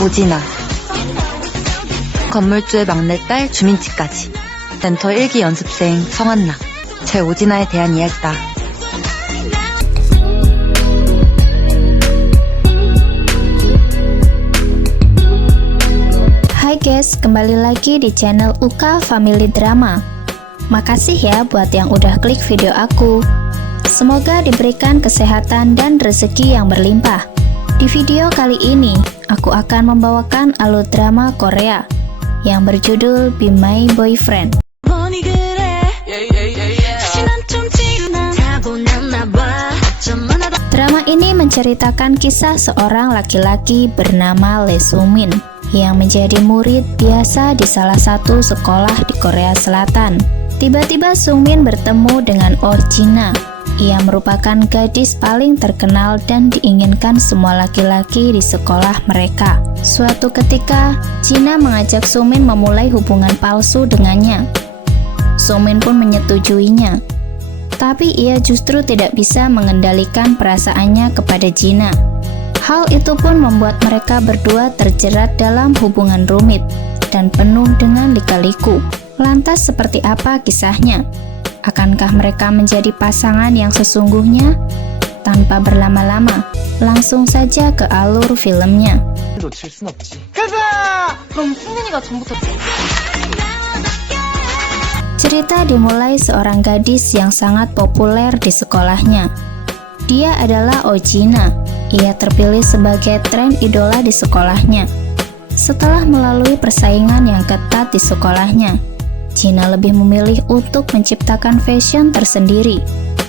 오진아. 건물주의 막내딸 주민치까지. 멘tor 1기 연습생 성한나. 제 오진아에 대한 이야기다. Hai guys, kembali lagi di channel Uka Family Drama. Makasih ya buat yang udah klik video aku. Semoga diberikan kesehatan dan rezeki yang berlimpah. Di video kali ini, aku akan membawakan alur drama Korea yang berjudul Be My Boyfriend. Drama ini menceritakan kisah seorang laki-laki bernama Lee Sung-min yang menjadi murid biasa di salah satu sekolah di Korea Selatan. Tiba-tiba Sung-min bertemu dengan Oh Jina. Ia merupakan gadis paling terkenal dan diinginkan semua laki-laki di sekolah mereka. Suatu ketika, Jina mengajak Sung-min memulai hubungan palsu dengannya. Sung-min pun menyetujuinya. Tapi ia justru tidak bisa mengendalikan perasaannya kepada Jina. Hal itu pun membuat mereka berdua terjerat dalam hubungan rumit dan penuh dengan lika-liku. Lantas seperti apa kisahnya? Akankah mereka menjadi pasangan yang sesungguhnya? Tanpa berlama-lama, langsung saja ke alur filmnya. Cerita dimulai seorang gadis yang sangat populer di sekolahnya. Dia adalah Oh Jina. Ia terpilih sebagai tren idola di sekolahnya. Setelah melalui persaingan yang ketat di sekolahnya, Jina lebih memilih untuk menciptakan fashion tersendiri,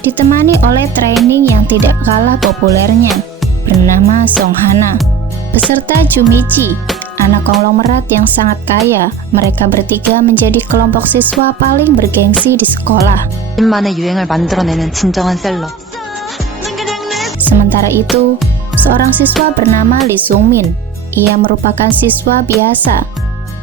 ditemani oleh training yang tidak kalah populernya, bernama Song Hana. Beserta Jumichi, anak konglomerat yang sangat kaya, mereka bertiga menjadi kelompok siswa paling bergengsi di sekolah. 만의 유행을 만들어내는 진정한 셀러. Sementara itu, seorang siswa bernama Lee Sung-min. Ia merupakan siswa biasa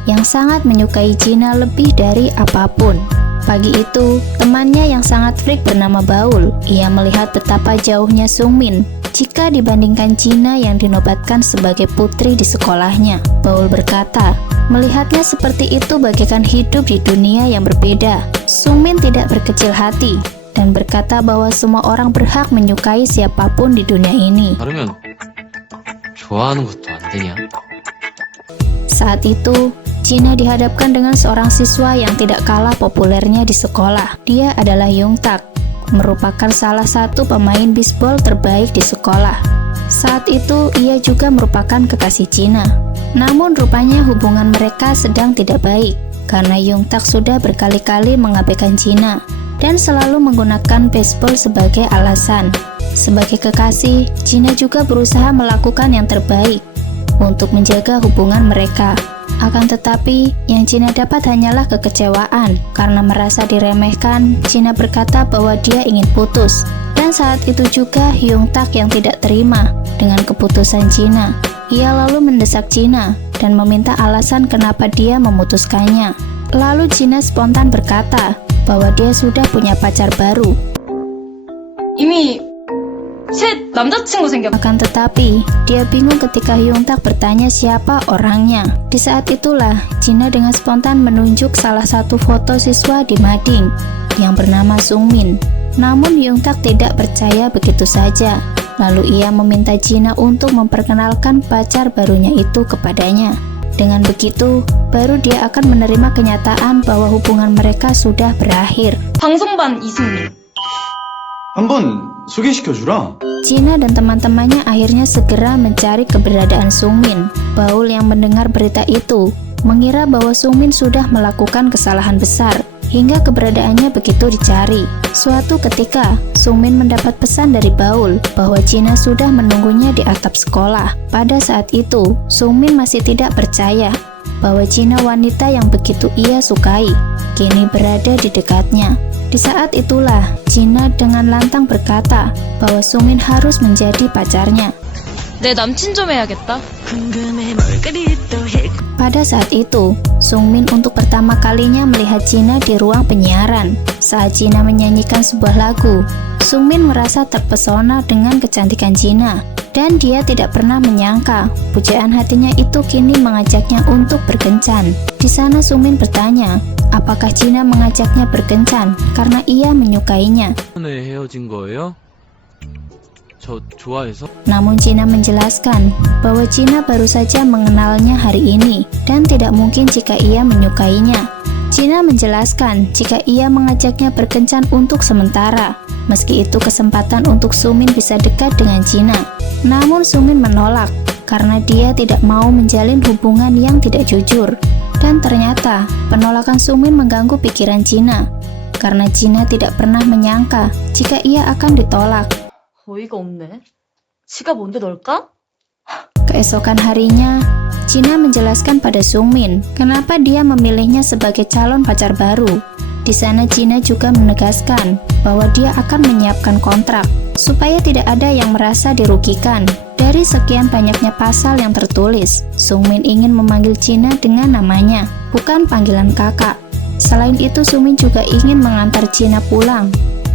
yang sangat menyukai Jina lebih dari apapun. Pagi itu, temannya yang sangat freak bernama Baul. Ia melihat betapa jauhnya Sung-min jika dibandingkan Jina yang dinobatkan sebagai putri di sekolahnya. Baul berkata, melihatnya seperti itu bagaikan hidup di dunia yang berbeda. Sung-min tidak berkecil hati dan berkata bahwa semua orang berhak menyukai siapapun di dunia ini. 다르면 좋아하는 것도 안 되냐? Saat itu, Jina dihadapkan dengan seorang siswa yang tidak kalah populernya di sekolah. Dia adalah Young-tak, merupakan salah satu pemain bisbol terbaik di sekolah. Saat itu, ia juga merupakan kekasih Jina. Namun rupanya hubungan mereka sedang tidak baik, karena Young-tak sudah berkali-kali mengabaikan Jina dan selalu menggunakan baseball sebagai alasan. Sebagai kekasih, Jina juga berusaha melakukan yang terbaik untuk menjaga hubungan mereka. Akan tetapi, yang Jina dapat hanyalah kekecewaan. Karena merasa diremehkan, Jina berkata bahwa dia ingin putus. Dan saat itu juga Young-tak yang tidak terima dengan keputusan Jina. Ia lalu mendesak Jina dan meminta alasan kenapa dia memutuskannya. Lalu Jina spontan berkata bahwa dia sudah punya pacar baru. 이미 새 남자친구 생겼. Akan tetapi, dia bingung ketika Young-tak bertanya siapa orangnya. Di saat itulah, Jina dengan spontan menunjuk salah satu foto siswa di mading yang bernama Sung-min. Namun Young-tak tidak percaya begitu saja. Lalu ia meminta Jina untuk memperkenalkan pacar barunya itu kepadanya. Dengan begitu, baru dia akan menerima kenyataan bahwa hubungan mereka sudah berakhir. 방송반 이승민. 한번 소개시켜주라. Jina dan teman-temannya akhirnya segera mencari keberadaan Sung-min. Baul yang mendengar berita itu mengira bahwa Sung-min sudah melakukan kesalahan besar hingga keberadaannya begitu dicari. Suatu ketika, Sung-min mendapat pesan dari Baul bahwa Jina sudah menunggunya di atap sekolah. Pada saat itu, Sung-min masih tidak percaya bahwa Jina wanita yang begitu ia sukai kini berada di dekatnya. Di saat itulah, Jina dengan lantang berkata bahwa Sung-min harus menjadi pacarnya. 내 남친 좀 해야겠다. Pada saat itu, Sung-min untuk pertama kalinya melihat Jina di ruang penyiaran. Saat Jina menyanyikan sebuah lagu, Sung-min merasa terpesona dengan kecantikan Jina Dan dia tidak pernah menyangka pujaan hatinya itu kini mengajaknya untuk berkencan. Di sana Sumin bertanya, apakah Gina mengajaknya berkencan karena ia menyukainya. 오늘 헤어진 거예요? 저 좋아해서? Namun Gina menjelaskan bahwa Gina baru saja mengenalnya hari ini dan tidak mungkin jika ia menyukainya. Gina menjelaskan jika ia mengajaknya berkencan untuk sementara, meski itu kesempatan untuk Sumin bisa dekat dengan Gina. Namun Sumin menolak karena dia tidak mau menjalin hubungan yang tidak jujur. Dan ternyata penolakan Sumin mengganggu pikiran Gina karena Gina tidak pernah menyangka jika ia akan ditolak. 어이가 없네. 지가 뭔데 널까? Keesokan harinya, Gina menjelaskan pada Sumin kenapa dia memilihnya sebagai calon pacar baru. Di sana Gina juga menegaskan bahwa dia akan menyiapkan kontrak supaya tidak ada yang merasa dirugikan. Dari sekian banyaknya pasal yang tertulis, Sumin ingin memanggil Gina dengan namanya, bukan panggilan kakak. Selain itu, Sumin juga ingin mengantar Gina pulang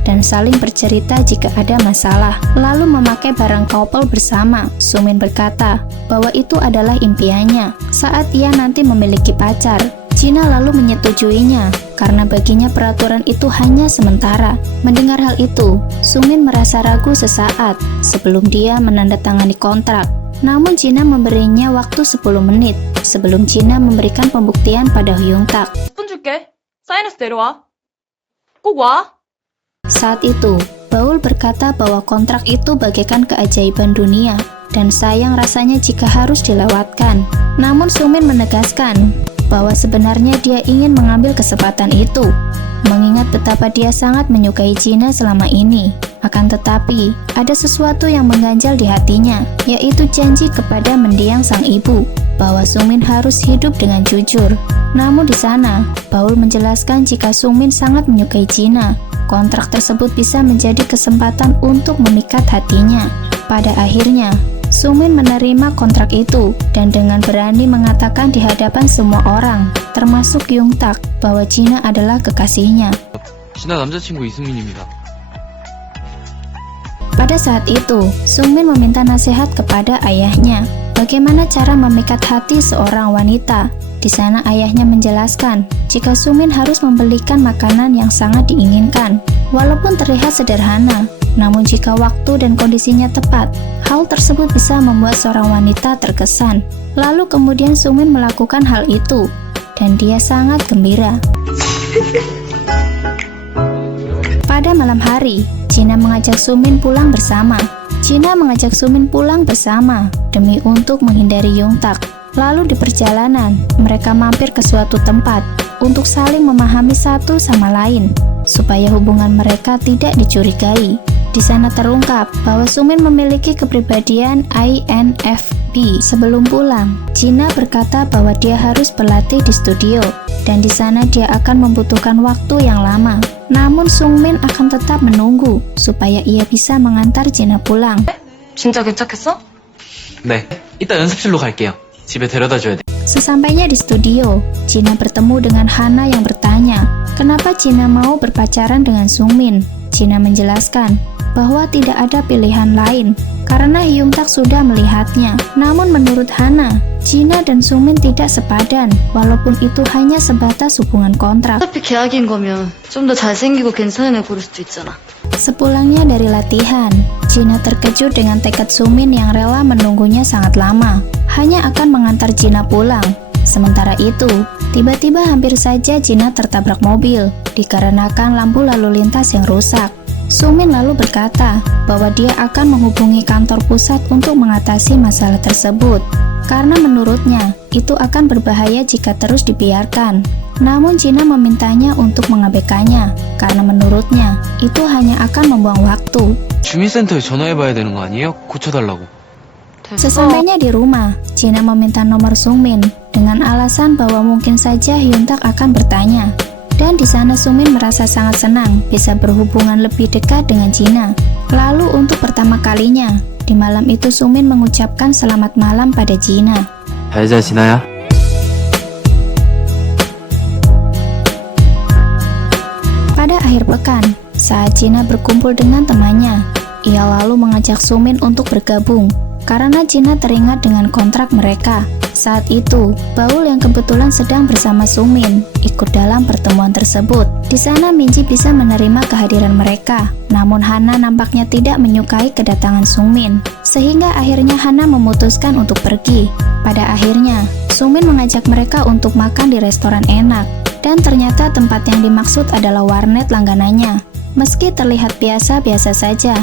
dan saling bercerita jika ada masalah, lalu memakai barang couple bersama. Sumin berkata bahwa itu adalah impiannya saat ia nanti memiliki pacar. Gina lalu menyetujuinya karena baginya peraturan itu hanya sementara. Mendengar hal itu, Sumin merasa ragu sesaat sebelum dia menandatangani kontrak. Namun Gina memberinya waktu 10 menit sebelum Gina memberikan pembuktian pada Hyung-tak. 10분 줄게. 사인해서 내려와. 꼭 와. Saat itu, Baul berkata bahwa kontrak itu bagaikan keajaiban dunia dan sayang rasanya jika harus dilewatkan. Namun Sumin menegaskan bahwa sebenarnya dia ingin mengambil kesempatan itu, mengingat betapa dia sangat menyukai Gina selama ini. Akan tetapi, ada sesuatu yang mengganjal di hatinya, yaitu janji kepada mendiang sang ibu bahwa Sumin harus hidup dengan jujur. Namun di sana, Baul menjelaskan jika Sumin sangat menyukai Gina. Kontrak tersebut bisa menjadi kesempatan untuk memikat hatinya. Pada akhirnya, Sumin menerima kontrak itu dan dengan berani mengatakan di hadapan semua orang, termasuk Hyung-tak, bahwa Gina adalah kekasihnya. 진아 남자친구 이승민입니다. Pada saat itu, Sumin meminta nasihat kepada ayahnya, bagaimana cara memikat hati seorang wanita. Di sana ayahnya menjelaskan jika Sumin harus membelikan makanan yang sangat diinginkan. Walaupun terlihat sederhana, namun jika waktu dan kondisinya tepat, hal tersebut bisa membuat seorang wanita terkesan. Lalu kemudian Sumin melakukan hal itu, dan dia sangat gembira. Pada malam hari, Gina mengajak Sumin pulang bersama. Gina mengajak Sumin pulang bersama demi untuk menghindari Hyung-tak. Lalu di perjalanan, mereka mampir ke suatu tempat untuk saling memahami satu sama lain, supaya hubungan mereka tidak dicurigai. Di sana terungkap bahwa Sumin memiliki kepribadian INFP. Sebelum pulang, Gina berkata bahwa dia harus berlatih di studio, dan di sana dia akan membutuhkan waktu yang lama. Namun Sungmin akan tetap menunggu supaya ia bisa mengantar Gina pulang. 진짜 괜찮겠어? 네, 이따 연습실로 갈게요. 집에 데려다 줘야 돼. Sesampainya di studio, Gina bertemu dengan Hana yang bertanya, kenapa Gina mau berpacaran dengan Sungmin. Gina menjelaskan bahwa tidak ada pilihan lain karena Hyung-tak sudah melihatnya. Namun menurut Hana, Gina dan Sungmin tidak sepadan, walaupun itu hanya sebatas hubungan kontrak. 어차피 계약인 거면 좀 더 잘생기고 괜찮은 애 고를 수도 있잖아. Sepulangnya dari latihan, Gina terkejut dengan tekad Sungmin yang rela menunggunya sangat lama, hanya akan mengantar Gina pulang. Sementara itu, tiba-tiba hampir saja Gina tertabrak mobil, dikarenakan lampu lalu lintas yang rusak. Sungmin lalu berkata bahwa dia akan menghubungi kantor pusat untuk mengatasi masalah tersebut, karena menurutnya itu akan berbahaya jika terus dibiarkan. Namun Gina memintanya untuk mengabaikannya, karena menurutnya itu hanya akan membuang waktu. 주민센터에 전화해봐야 되는 거 아니에요? 고쳐달라고. Sesampainya di rumah, Gina meminta nomor Sungmin dengan alasan bahwa mungkin saja Hyun-tak akan bertanya. Dan di sana Sungmin merasa sangat senang bisa berhubungan lebih dekat dengan Gina. Lalu untuk pertama kalinya, di malam itu Sungmin mengucapkan selamat malam pada Gina. 잘 자, 진아야. Pada akhir pekan, saat Gina berkumpul dengan temannya, ia lalu mengajak Sungmin untuk bergabung karena Gina teringat dengan kontrak mereka. Saat itu, Baul yang kebetulan sedang bersama Sumin ikut dalam pertemuan tersebut. Di sana Minji bisa menerima kehadiran mereka, namun Hana nampaknya tidak menyukai kedatangan Sumin, sehingga akhirnya Hana memutuskan untuk pergi. Pada akhirnya, Sumin mengajak mereka untuk makan di restoran enak, dan ternyata tempat yang dimaksud adalah warnet langganannya. Meski terlihat biasa-biasa saja,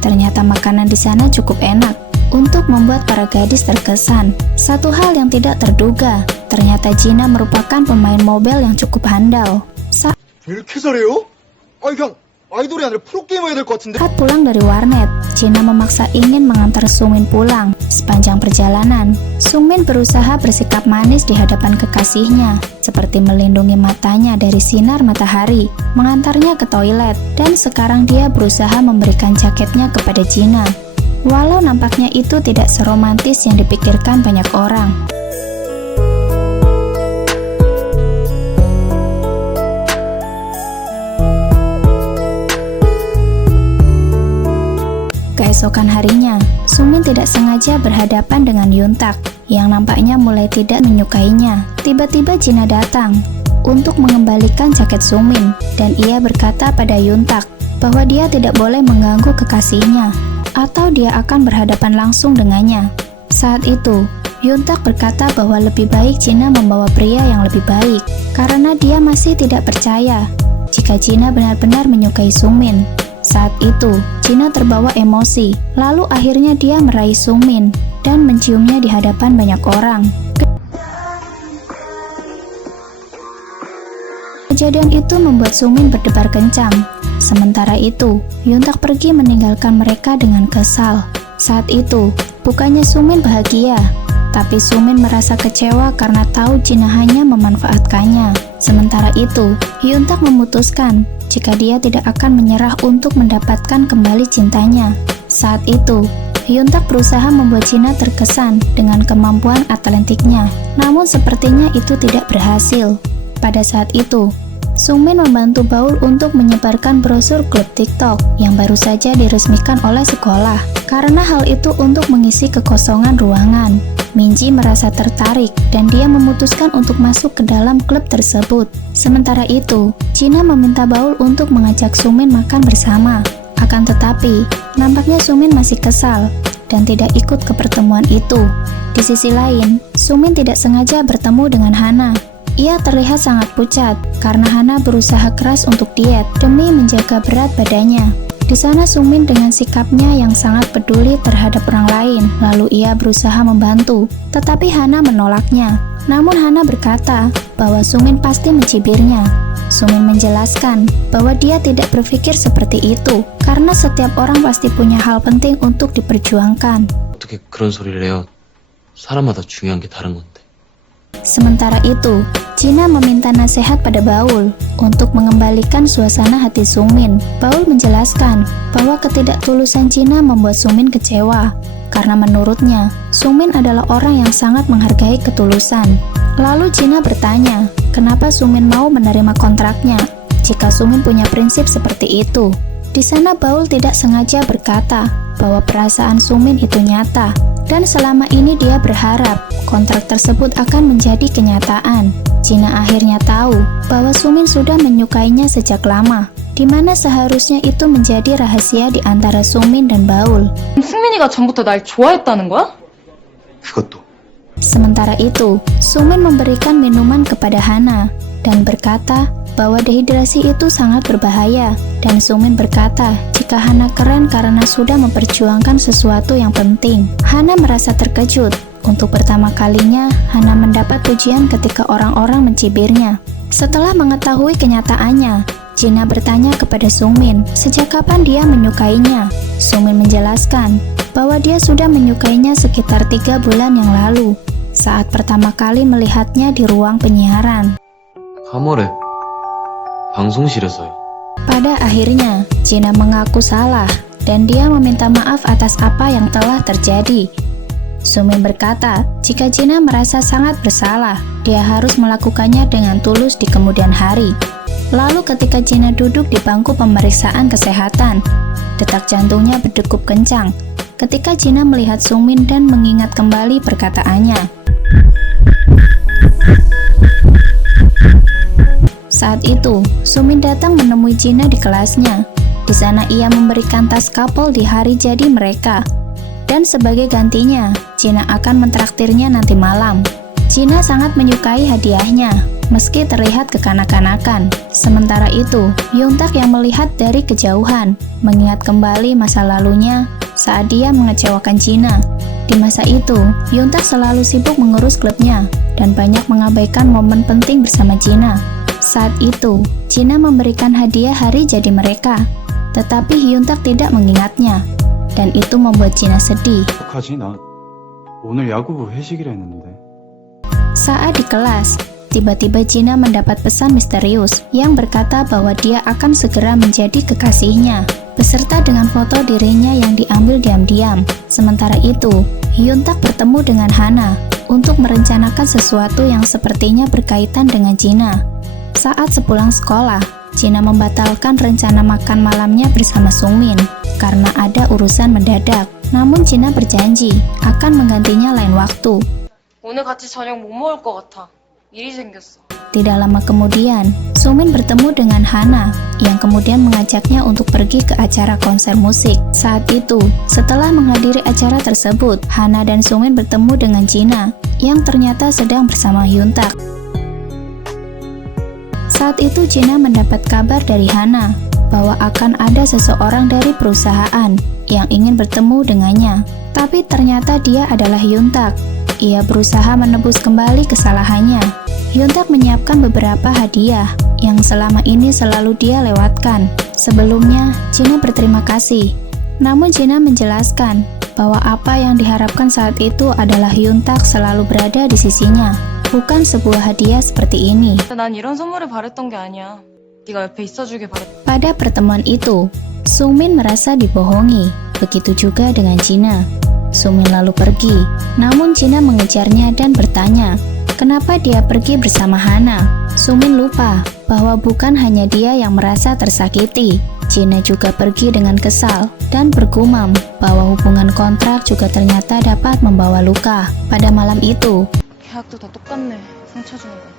ternyata makanan di sana cukup enak. Untuk membuat para gadis terkesan, satu hal yang tidak terduga, ternyata Gina merupakan pemain mobile yang cukup handal. 왜 이렇게 잘해요? 아니 그냥 아이돌이 아니라 프로게이머 해야 될 것 같은데? Saat pulang dari warnet, Gina memaksa ingin mengantar Sumin pulang. Sepanjang perjalanan, Sumin berusaha bersikap manis di hadapan kekasihnya, seperti melindungi matanya dari sinar matahari, mengantarnya ke toilet, dan sekarang dia berusaha memberikan jaketnya kepada Gina. Walau nampaknya itu tidak seromantis yang dipikirkan banyak orang. Keesokan harinya, Sumin tidak sengaja berhadapan dengan Yuntak yang nampaknya mulai tidak menyukainya. Tiba-tiba Gina datang untuk mengembalikan jaket Sumin, dan ia berkata pada Yuntak bahwa dia tidak boleh mengganggu kekasihnya, atau dia akan berhadapan langsung dengannya. Saat itu, Yuntak berkata bahwa lebih baik Gina membawa pria yang lebih baik, karena dia masih tidak percaya jika Gina benar-benar menyukai Sumin. Saat itu, Gina terbawa emosi, lalu akhirnya dia meraih Sumin dan menciumnya di hadapan banyak orang. Kejadian itu membuat Sumin berdebar kencang. Sementara itu, Yuntak pergi meninggalkan mereka dengan kesal. Saat itu, bukannya Sumin bahagia, tapi Sumin merasa kecewa karena tahu Gina hanya memanfaatkannya. Sementara itu, Yuntak memutuskan jika dia tidak akan menyerah untuk mendapatkan kembali cintanya. Saat itu, Yuntak berusaha membuat Gina terkesan dengan kemampuan atletiknya, namun sepertinya itu tidak berhasil. Pada saat itu, Sumin membantu Baul untuk menyebarkan brosur klub TikTok yang baru saja diresmikan oleh sekolah. Karena hal itu untuk mengisi kekosongan ruangan, Minji merasa tertarik dan dia memutuskan untuk masuk ke dalam klub tersebut. Sementara itu, Gina meminta Baul untuk mengajak Sumin makan bersama. Akan tetapi, nampaknya Sumin masih kesal dan tidak ikut ke pertemuan itu. Di sisi lain, Sumin tidak sengaja bertemu dengan Hana. Ia terlihat sangat pucat karena Hana berusaha keras untuk diet demi menjaga berat badannya. Di sana Sumin dengan sikapnya yang sangat peduli terhadap orang lain, lalu ia berusaha membantu, tetapi Hana menolaknya. Namun Hana berkata bahwa Sumin pasti mencibirnya. Sumin menjelaskan bahwa dia tidak berpikir seperti itu, karena setiap orang pasti punya hal penting untuk diperjuangkan. 어떻게 그런 소리를 해요? 사람마다 중요한 게 다른 건데. Sementara itu, Gina meminta nasihat pada Baul untuk mengembalikan suasana hati Sumin. Baul menjelaskan bahwa ketidaktulusan Gina membuat Sumin kecewa, karena menurutnya, Sumin adalah orang yang sangat menghargai ketulusan. Lalu Gina bertanya, kenapa Sumin mau menerima kontraknya jika Sumin punya prinsip seperti itu. Di sana Baul tidak sengaja berkata bahwa perasaan Sumin itu nyata, dan selama ini dia berharap kontrak tersebut akan menjadi kenyataan. Gina akhirnya tahu bahwa Sumin sudah menyukainya sejak lama, di mana seharusnya itu menjadi rahasia di antara Sumin dan Baul. 승민이가 전부터 날 좋아했다는 거야? 그것도. Sementara itu, Sumin memberikan minuman kepada Hana dan berkata bahwa dehidrasi itu sangat berbahaya, dan Sumin berkata jika Hana keren karena sudah memperjuangkan sesuatu yang penting. Hana merasa terkejut. Untuk pertama kalinya, Hana mendapat pujian ketika orang-orang mencibirnya. Setelah mengetahui kenyataannya, Gina bertanya kepada Sumin sejak kapan dia menyukainya. Sumin menjelaskan bahwa dia sudah menyukainya sekitar 3 bulan yang lalu, saat pertama kali melihatnya di ruang penyiaran. 카모레, 방송실에서요. Pada akhirnya, Gina mengaku salah dan dia meminta maaf atas apa yang telah terjadi. Sumin berkata, jika Gina merasa sangat bersalah, dia harus melakukannya dengan tulus di kemudian hari. Lalu ketika Gina duduk di bangku pemeriksaan kesehatan, detak jantungnya berdegup kencang. ketika Jina melihat Sungmin dan mengingat kembali perkataannya. Saat itu, Sungmin datang menemui Jina di kelasnya. Di sana ia memberikan tas couple di hari jadi mereka. Dan sebagai gantinya, Jina akan mentraktirnya nanti malam. Jina sangat menyukai hadiahnya, meski terlihat kekanak-kanakan. Sementara itu, Yuntak yang melihat dari kejauhan, mengingat kembali masa lalunya saat dia mengecewakan Jina. Di masa itu, Yuntak selalu sibuk mengurus klubnya dan banyak mengabaikan momen penting bersama Jina. Saat itu, Jina memberikan hadiah hari jadi mereka, tetapi Hyuntak tidak mengingatnya, dan itu membuat Jina sedih. 어떡하지? 나 오늘 야구부 회식이라 했는데. Saat di kelas, tiba-tiba Jina mendapat pesan misterius yang berkata bahwa dia akan segera menjadi kekasihnya, beserta dengan foto dirinya yang diambil diam-diam. Sementara itu, Hyuntak bertemu dengan Hana untuk merencanakan sesuatu yang sepertinya berkaitan dengan Jina. Saat sepulang sekolah, Jina membatalkan rencana makan malamnya bersama Sungmin karena ada urusan mendadak. Namun Jina berjanji akan menggantinya lain waktu. 오늘 같이 저녁 못 먹을 것 같아. 일이 생겼어. Tidak lama kemudian, Sungmin bertemu dengan Hana yang kemudian mengajaknya untuk pergi ke acara konser musik. Saat itu, setelah menghadiri acara tersebut, Hana dan Sungmin bertemu dengan Jina yang ternyata sedang bersama Hyuntak. Saat itu Jina mendapat kabar dari Hana bahwa akan ada seseorang dari perusahaan yang ingin bertemu dengannya. Tapi ternyata dia adalah Hyuntak. Ia berusaha menebus kembali kesalahannya. Hyuntak menyiapkan beberapa hadiah yang selama ini selalu dia lewatkan. Sebelumnya, Jina berterima kasih. Namun Jina menjelaskan bahwa apa yang diharapkan saat itu adalah Hyuntak selalu berada di sisinya, bukan sebuah hadiah seperti ini. 난 이런 선물을 바랬던 게 아니야. 네가 옆에 있어주길 바랬. Pada pertemuan itu, Sungmin merasa dibohongi. Begitu juga dengan Jina. Sungmin lalu pergi, namun Jina mengejarnya dan bertanya, kenapa dia pergi bersama Hana. Sungmin lupa bahwa bukan hanya dia yang merasa tersakiti. Jina juga pergi dengan kesal dan bergumam bahwa hubungan kontrak juga ternyata dapat membawa luka. Pada malam itu, 계약도 다 똑같네. 상처 주는 거.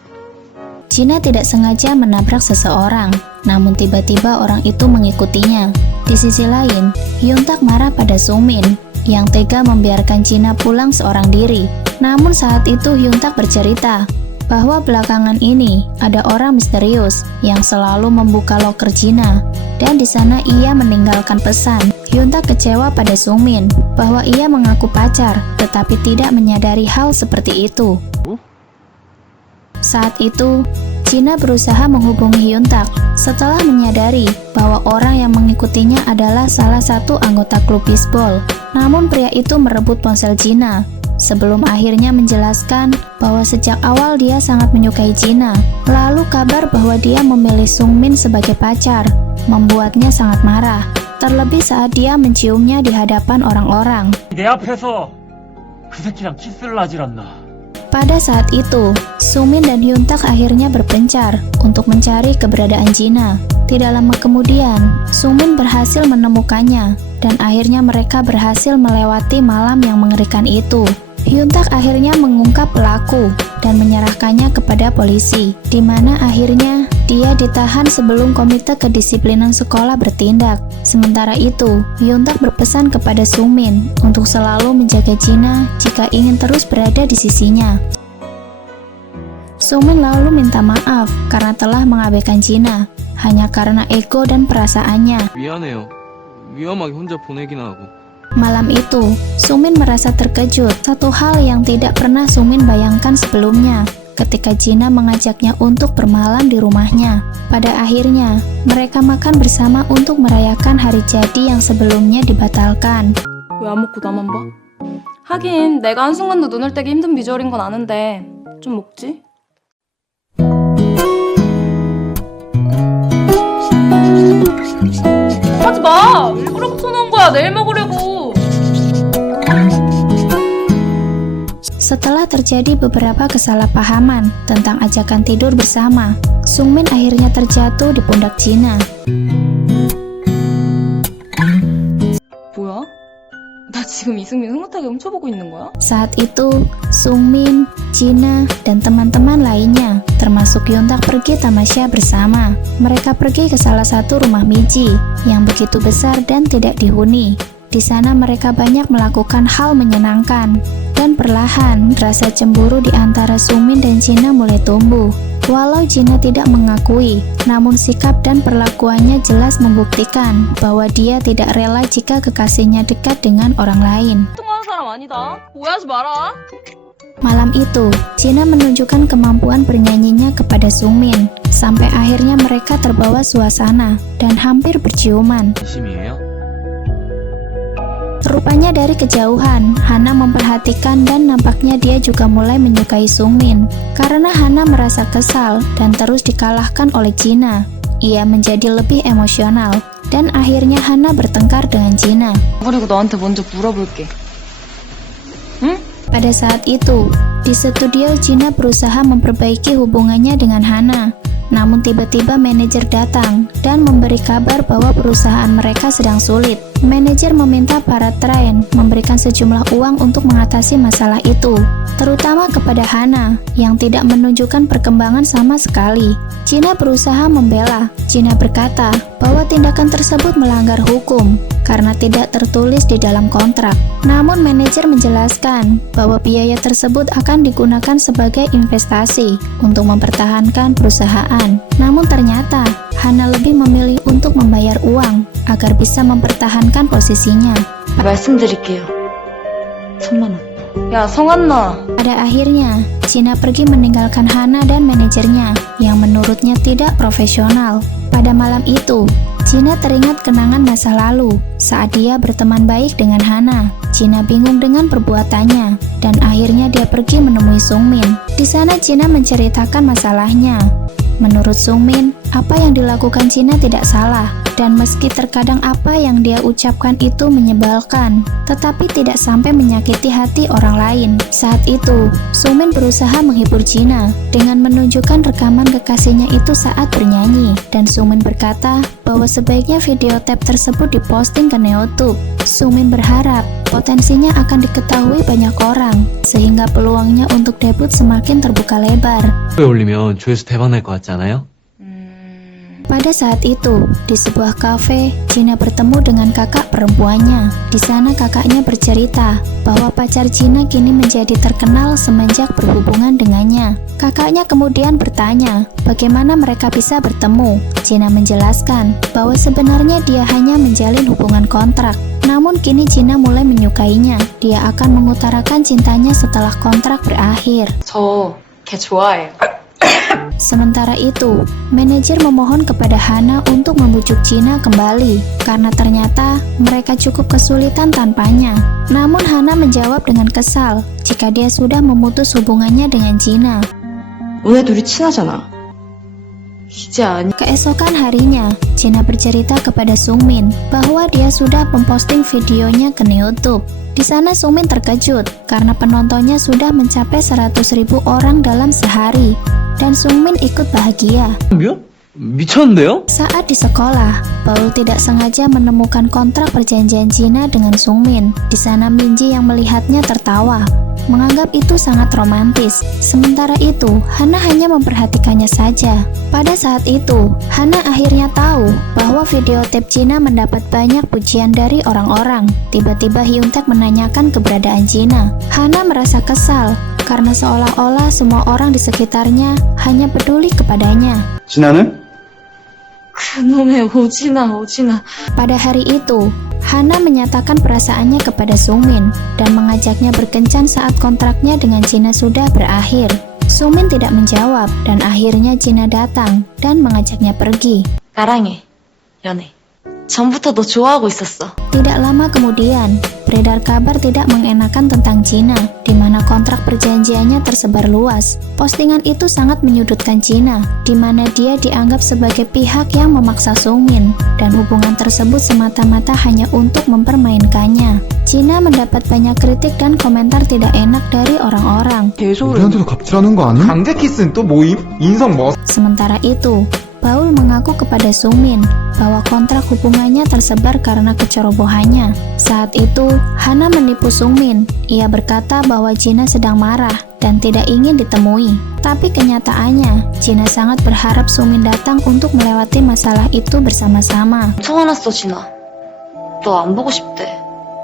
Jina tidak sengaja menabrak seseorang, namun tiba-tiba orang itu mengikutinya. Di sisi lain, Hyuntak marah pada Sungmin yang tega membiarkan Jina pulang seorang diri. Namun saat itu Hyuntak bercerita bahwa belakangan ini ada orang misterius yang selalu membuka loker Jina, dan di sana ia meninggalkan pesan. Hyuntak kecewa pada Sungmin bahwa ia mengaku pacar tetapi tidak menyadari hal seperti itu. Saat itu, Jina berusaha menghubungi Hyuntak setelah menyadari bahwa orang yang mengikutinya adalah salah satu anggota klub bisbol. Namun pria itu merebut ponsel Jina sebelum akhirnya menjelaskan bahwa sejak awal dia sangat menyukai Jina. Lalu kabar bahwa dia memilih Sungmin sebagai pacar membuatnya sangat marah, terlebih saat dia menciumnya di hadapan orang-orang. 내 앞에서 그 새끼랑 키스를 하질 않나. Pada saat itu, Sungmin dan Hyuntak akhirnya berpencar untuk mencari keberadaan Jina. Tidak lama kemudian, Sungmin berhasil menemukannya dan akhirnya mereka berhasil melewati malam yang mengerikan itu. Hyuntak akhirnya mengungkap pelaku dan menyerahkannya kepada polisi, di mana akhirnya dia ditahan sebelum komite kedisiplinan sekolah bertindak. Sementara itu, Hyuntak berpesan kepada Sungmin untuk selalu menjaga Jina jika ingin terus berada di sisinya. Sungmin lalu minta maaf karena telah mengabaikan Jina hanya karena ego dan perasaannya. 미안해요. 위험하게 혼자 보내긴 하고. Malam itu, Sungmin merasa terkejut, satu hal yang tidak pernah Sungmin bayangkan sebelumnya, ketika Jina mengajaknya untuk bermalam di rumahnya. Pada akhirnya, mereka makan bersama untuk merayakan hari jadi yang sebelumnya dibatalkan. 왜 안 먹고 나만 봐? 하긴 내가 한순간도 눈을 떼기 힘든 비주얼인 건 아는데 좀 먹지? 하지 마! 일부러 붙여놓은 거야. 내일 먹으려고. Setelah terjadi beberapa kesalahpahaman tentang ajakan tidur bersama, Sungmin akhirnya terjatuh di pundak Jina. 뭐야? 나 지금 이승민 흐뭇하게 훔쳐보고 있는 거야? Saat itu, Sungmin, Jina, dan teman-teman lainnya, termasuk Yuntak pergi tamasya bersama. Mereka pergi ke salah satu rumah Miji yang begitu besar dan tidak dihuni. Di sana mereka banyak melakukan hal menyenangkan. Dan perlahan, rasa cemburu di antara Sungmin dan Jina mulai tumbuh. Walau Jina tidak mengakui, namun sikap dan perlakuannya jelas membuktikan bahwa dia tidak rela jika kekasihnya dekat dengan orang lain. 통하는 사람 아니다. 오해하지 마라. Malam itu, Jina menunjukkan kemampuan bernyanyinya kepada Sungmin, sampai akhirnya mereka terbawa suasana dan hampir berciuman. 진심이에요? Rupanya dari kejauhan, Hana memperhatikan dan nampaknya dia juga mulai menyukai Sungmin. Karena Hana merasa kesal dan terus dikalahkan oleh Jina, ia menjadi lebih emosional dan akhirnya Hana bertengkar dengan Jina. 그리고 너한테 먼저 물어볼게. 응? Pada saat itu, di studio Jina berusaha memperbaiki hubungannya dengan Hana. Namun tiba-tiba manajer datang dan memberi kabar bahwa perusahaan mereka sedang sulit. Manajer meminta para train memberikan sejumlah uang untuk mengatasi masalah itu, terutama kepada Hana yang tidak menunjukkan perkembangan sama sekali. Jina berusaha membela. Jina berkata bahwa tindakan tersebut melanggar hukum karena tidak tertulis di dalam kontrak. Namun manajer menjelaskan bahwa biaya tersebut akan digunakan sebagai investasi untuk mempertahankan perusahaan. Namun ternyata Hana lebih memilih untuk membayar uang agar bisa mempertahankan posisinya. 말씀드릴게요. 1000만 원. 야, 성한나. Pada akhirnya, Jina pergi meninggalkan Hana dan manajernya yang menurutnya tidak profesional. Pada malam itu, Jina teringat kenangan masa lalu saat dia berteman baik dengan Hana. Jina bingung dengan perbuatannya dan akhirnya dia pergi menemui Sungmin. Di sana Jina menceritakan masalahnya. Menurut Sungmin, apa yang dilakukan Jina tidak salah, dan meski terkadang apa yang dia ucapkan itu menyebalkan, tetapi tidak sampai menyakiti hati orang lain. Saat itu, Sungmin berusaha menghibur Jina dengan menunjukkan rekaman kekasihnya itu saat bernyanyi, dan Sungmin berkata bahwa sebaiknya video tape tersebut diposting ke Neotube. Sungmin berharap potensinya akan diketahui banyak orang, sehingga peluangnya untuk debut semakin terbuka lebar. 에 올리면 조회수 대박 날 것 같지 않아요? Pada saat itu, di sebuah kafe, Jina bertemu dengan kakak perempuannya. Di sana kakaknya bercerita bahwa pacar Jina kini menjadi terkenal semenjak berhubungan dengannya. Kakaknya kemudian bertanya, bagaimana mereka bisa bertemu? Jina menjelaskan bahwa sebenarnya dia hanya menjalin hubungan kontrak. Namun kini Jina mulai menyukainya. Dia akan mengutarakan cintanya setelah kontrak berakhir. 저 걔 좋아해요. Sementara itu, manajer memohon kepada Hana untuk membujuk Jina kembali karena ternyata mereka cukup kesulitan tanpanya. Namun Hana menjawab dengan kesal jika dia sudah memutus hubungannya dengan Jina. 너네 둘이 친하잖아. 이제 아니. Keesokan harinya, Jina bercerita kepada Sungmin bahwa dia sudah memposting videonya ke Neotube. Di sana Sungmin terkejut karena penontonnya sudah mencapai 100.000 orang dalam sehari. Dan Sungmin ikut bahagia. 미쳤는데요? Saat di sekolah, Paul tidak sengaja menemukan kontrak perjanjian Jina dengan Sungmin. Di sana Minji yang melihatnya tertawa, menganggap itu sangat romantis. Sementara itu, Hana hanya memperhatikannya saja. Pada saat itu, Hana akhirnya tahu bahwa video tape Jina mendapat banyak pujian dari orang-orang. Tiba-tiba Hyuntaek menanyakan keberadaan Jina. Hana merasa kesal karena seolah-olah semua orang di sekitarnya hanya peduli kepadanya. 진아는? 그놈의 오지나. Pada hari itu, Hana menyatakan perasaannya kepada Sungmin dan mengajaknya berkencan saat kontraknya dengan Jina sudah berakhir. Sungmin tidak menjawab dan akhirnya Jina datang dan mengajaknya pergi. 나랑 해. 연애. 전부터 너 좋아하고 있었어. Tidak lama kemudian, beredar kabar tidak mengenakan tentang Jina, di mana kontrak perjanjiannya tersebar luas. Postingan itu sangat menyudutkan Jina, di mana dia dianggap sebagai pihak yang memaksa Sungmin, dan hubungan tersebut semata-mata hanya untuk mempermainkannya. Jina mendapat banyak kritik dan komentar tidak enak dari orang-orang. 우리한테도 갑질하는 거 아님? 강제 키스는 또 모임? 인성 뭐? Sementara itu, Baul mengaku kepada Sungmin bahwa kontrak hubungannya tersebar karena kecerobohannya. Saat itu, Hana menipu Sungmin. Ia berkata bahwa Jina sedang marah dan tidak ingin ditemui. Tapi kenyataannya, Jina sangat berharap Sungmin datang untuk melewati masalah itu bersama-sama. 화났어, 진아. 너 안 보고 싶대.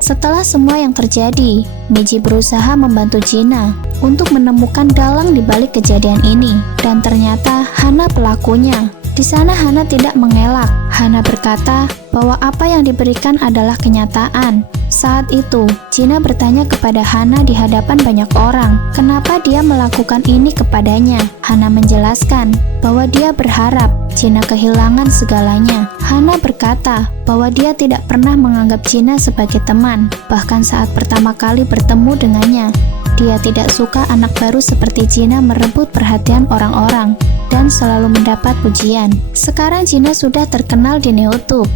Setelah semua yang terjadi, Miji berusaha membantu Jina untuk menemukan dalang di balik kejadian ini, dan ternyata Hana pelakunya. Di sana Hana tidak mengelak. Hana berkata bahwa apa yang diberikan adalah kenyataan. Saat itu, Jina bertanya kepada Hana di hadapan banyak orang, kenapa dia melakukan ini kepadanya. Hana menjelaskan bahwa dia berharap Jina kehilangan segalanya. Hana berkata bahwa dia tidak pernah menganggap Jina sebagai teman, bahkan saat pertama kali bertemu dengannya. Dia tidak suka anak baru seperti Jina merebut perhatian orang-orang dan selalu mendapat pujian. Sekarang Jina sudah terkenal di Neotube,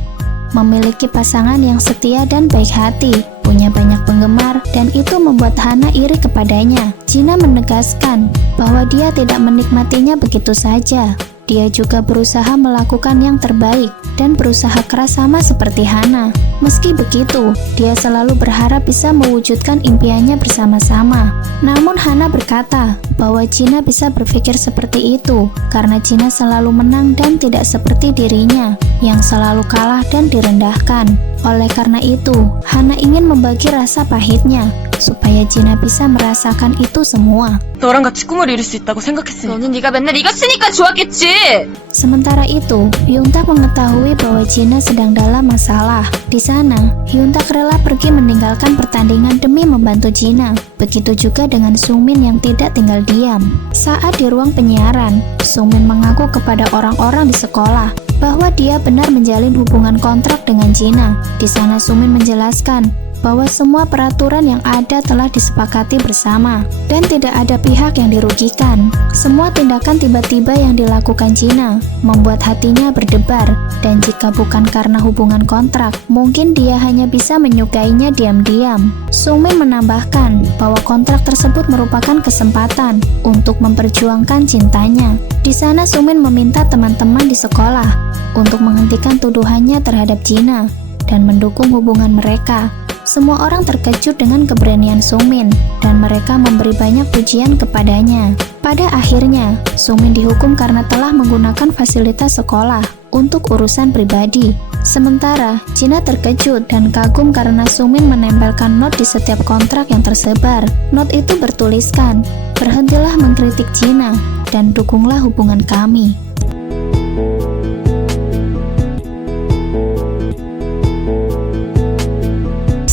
memiliki pasangan yang setia dan baik hati, punya banyak penggemar, dan itu membuat Hana iri kepadanya. Jina menegaskan bahwa dia tidak menikmatinya begitu saja. Dia juga berusaha melakukan yang terbaik dan berusaha keras sama seperti Hana. Meski begitu, dia selalu berharap bisa mewujudkan impiannya bersama-sama. Namun Hana berkata bahwa Jina bisa berpikir seperti itu karena Jina selalu menang dan tidak seperti dirinya yang selalu kalah dan direndahkan. Oleh karena itu, Hana ingin membagi rasa pahitnya supaya Jina bisa merasakan itu semua. 너랑 같이 꿈을 이룰 수 있다고 생각했으니 너는 네가 맨날 이겼으니까 좋았겠지. Sementara itu, Hyuntak mengetahui bahwa Jina sedang dalam masalah. Di sana, Hyuntak rela pergi meninggalkan pertandingan demi membantu Jina. Begitu juga dengan Sungmin yang tidak tinggal diam. Saat di ruang penyiaran, Sungmin mengaku kepada orang-orang di sekolah bahwa dia benar menjalin hubungan kontrak dengan Jina. Di sana Sungmin menjelaskan bahwa semua peraturan yang ada telah disepakati bersama dan tidak ada pihak yang dirugikan. Semua tindakan tiba-tiba yang dilakukan Jina membuat hatinya berdebar, dan jika bukan karena hubungan kontrak, mungkin dia hanya bisa menyukainya diam-diam. Sungmin menambahkan bahwa kontrak tersebut merupakan kesempatan untuk memperjuangkan cintanya. Di sana Sungmin meminta teman-teman di sekolah untuk menghentikan tuduhannya terhadap Jina dan mendukung hubungan mereka. Semua orang terkejut dengan keberanian Sungmin dan mereka memberi banyak pujian kepadanya. Pada akhirnya, Sungmin dihukum karena telah menggunakan fasilitas sekolah untuk urusan pribadi. Sementara, Jina terkejut dan kagum karena Sungmin menempelkan not di setiap kontrak yang tersebar. Not itu bertuliskan, "Berhentilah mengkritik Jina dan dukunglah hubungan kami."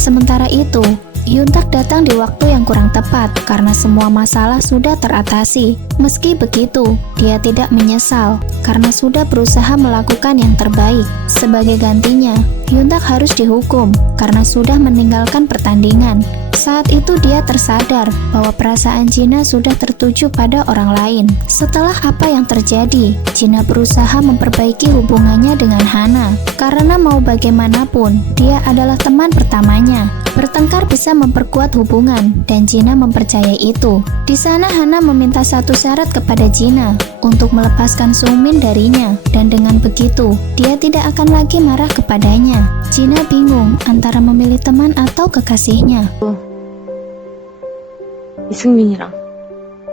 Sementara itu, Hyuntak datang di waktu yang kurang tepat karena semua masalah sudah teratasi. Meski begitu, dia tidak menyesal karena sudah berusaha melakukan yang terbaik. Sebagai gantinya, Hyuntak harus dihukum karena sudah meninggalkan pertandingan. Saat itu dia tersadar bahwa perasaan Jina sudah tertuju pada orang lain. Setelah apa yang terjadi, Jina berusaha memperbaiki hubungannya dengan Hana. Karena mau bagaimanapun, dia adalah teman pertamanya. Bertengkar bisa memperkuat hubungan, dan Jina mempercayai itu. Di sana Hana meminta satu syarat kepada Jina untuk melepaskan Sungmin darinya, dan dengan begitu, dia tidak akan lagi marah kepadanya. Jina bingung antara memilih teman atau kekasihnya. 이승민이랑.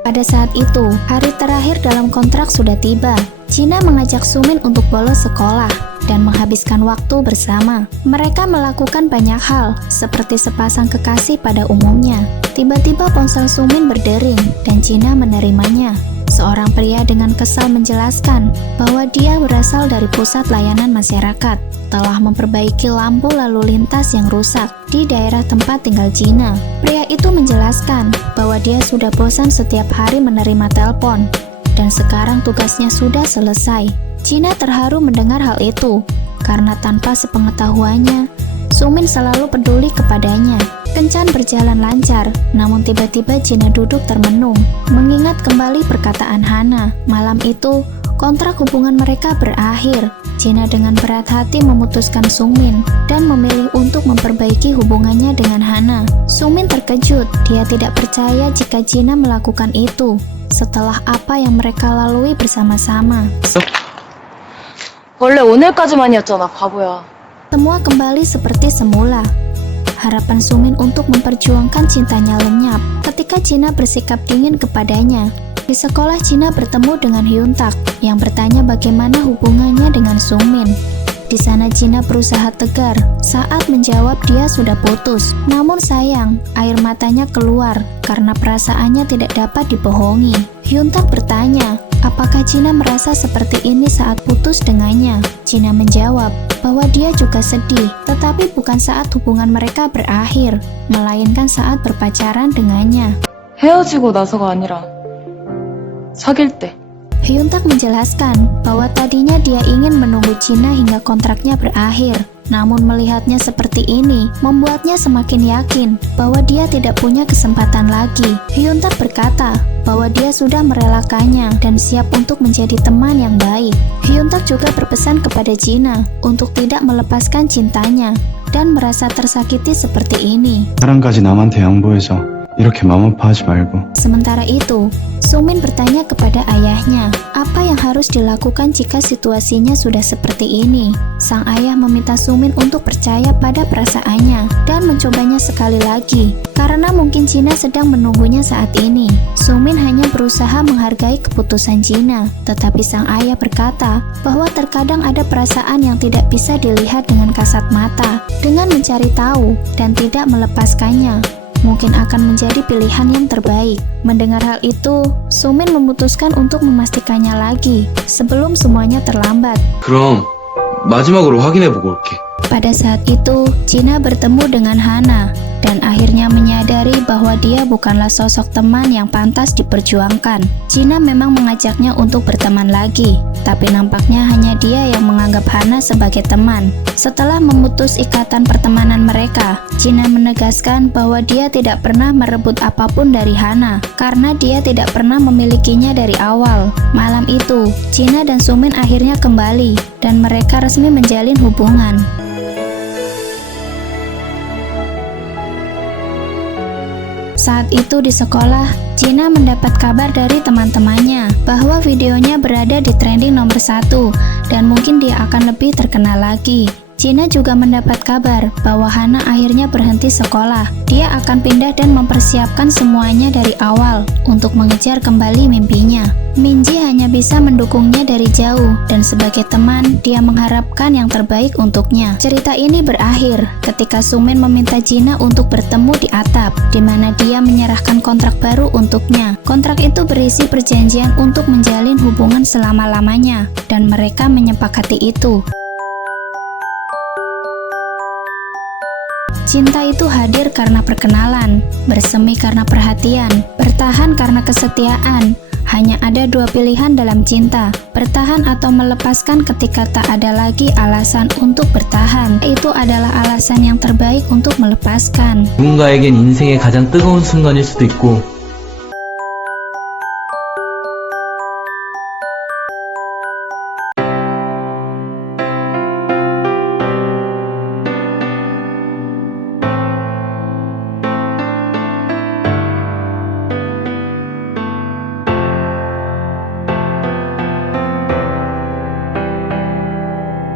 Pada saat itu, hari terakhir dalam kontrak sudah tiba. Jina mengajak Sungmin untuk bolos sekolah dan menghabiskan waktu bersama. Mereka melakukan banyak hal, seperti sepasang kekasih pada umumnya. Tiba-tiba ponsel Sungmin berdering dan Jina menerimanya. Seorang pria dengan kesal menjelaskan bahwa dia berasal dari pusat layanan masyarakat, telah memperbaiki lampu lalu lintas yang rusak di daerah tempat tinggal Jina. Pria itu menjelaskan bahwa dia sudah bosan setiap hari menerima telepon, dan sekarang tugasnya sudah selesai. Jina terharu mendengar hal itu, karena tanpa sepengetahuannya, Sungmin selalu peduli kepadanya. Kencan berjalan lancar, namun tiba-tiba Jina duduk termenung, mengingat kembali perkataan Hana. Malam itu, kontrak hubungan mereka berakhir. Jina dengan berat hati memutuskan Sungmin dan memilih untuk memperbaiki hubungannya dengan Hana. Sungmin terkejut, dia tidak percaya jika Jina melakukan itu setelah apa yang mereka lalui bersama-sama. 원래 오늘까지만이었잖아, 바보야. Semua kembali seperti semula. Harapan Sumin untuk memperjuangkan cintanya lenyap ketika China bersikap dingin kepadanya. Di sekolah, China bertemu dengan Hyuntak yang bertanya bagaimana hubungannya dengan Sumin. Di sana China berusaha tegar saat menjawab dia sudah putus. Namun sayang, air matanya keluar karena perasaannya tidak dapat dibohongi. Hyuntak bertanya, apakah China merasa seperti ini saat putus dengannya? China menjawab bahwa dia juga sedih, tetapi bukan saat hubungan mereka berakhir, melainkan saat berpacaran dengannya. 헤어지고 나서가 아니라 사귈 때. Hyuntak menjelaskan bahwa tadinya dia ingin menunggu China hingga kontraknya berakhir. Namun melihatnya seperti ini, membuatnya semakin yakin bahwa dia tidak punya kesempatan lagi. Hyuntak berkata bahwa dia sudah merelakannya dan siap untuk menjadi teman yang baik. Hyuntak juga berpesan kepada China untuk tidak melepaskan cintanya dan merasa tersakiti seperti ini. 사랑까지 남한테 양보해서 이렇게 마음 아파하지 말고. Sementara itu, Sumin bertanya kepada ayahnya, apa yang harus dilakukan jika situasinya sudah seperti ini? Sang ayah meminta Sumin untuk percaya pada perasaannya dan mencobanya sekali lagi, karena mungkin China sedang menunggunya saat ini. Sumin hanya berusaha menghargai keputusan China, tetapi sang ayah berkata bahwa terkadang ada perasaan yang tidak bisa dilihat dengan kasat mata. Dengan mencari tahu dan tidak melepaskannya, mungkin akan menjadi pilihan yang terbaik. Mendengar hal itu, Sumin memutuskan untuk memastikannya lagi sebelum semuanya terlambat. 그럼 마지막으로 확인해보고 올게. Pada saat itu, China bertemu dengan Hana dan akhirnya menyadari bahwa dia bukanlah sosok teman yang pantas diperjuangkan. China memang mengajaknya untuk berteman lagi, tapi nampaknya hanya dia yang menganggap Hana sebagai teman. Setelah memutus ikatan pertemanan mereka, China menegaskan bahwa dia tidak pernah merebut apapun dari Hana karena dia tidak pernah memilikinya dari awal. Malam itu, China dan Sumin akhirnya kembali dan mereka resmi menjalin hubungan. Saat itu di sekolah, China mendapat kabar dari teman-temannya bahwa videonya berada di trending nomor 1 dan mungkin dia akan lebih terkenal lagi. China juga mendapat kabar bahwa Hana akhirnya berhenti sekolah. Dia akan pindah dan mempersiapkan semuanya dari awal untuk mengejar kembali mimpinya. Minji hanya bisa mendukungnya dari jauh dan sebagai teman, dia mengharapkan yang terbaik untuknya. Cerita ini berakhir ketika Sumin meminta China untuk bertemu di atap, di mana dia menyerahkan kontrak baru untuknya. Kontrak itu berisi perjanjian untuk menjalin hubungan selama-lamanya dan mereka menyepakati itu. Cinta itu hadir karena perkenalan, bersemi karena perhatian, bertahan karena kesetiaan. Hanya ada dua pilihan dalam cinta, bertahan atau melepaskan ketika tak ada lagi alasan untuk bertahan. Itu adalah alasan yang terbaik untuk melepaskan. 누군가에겐 인생의 가장 뜨거운 순간일 수도 있고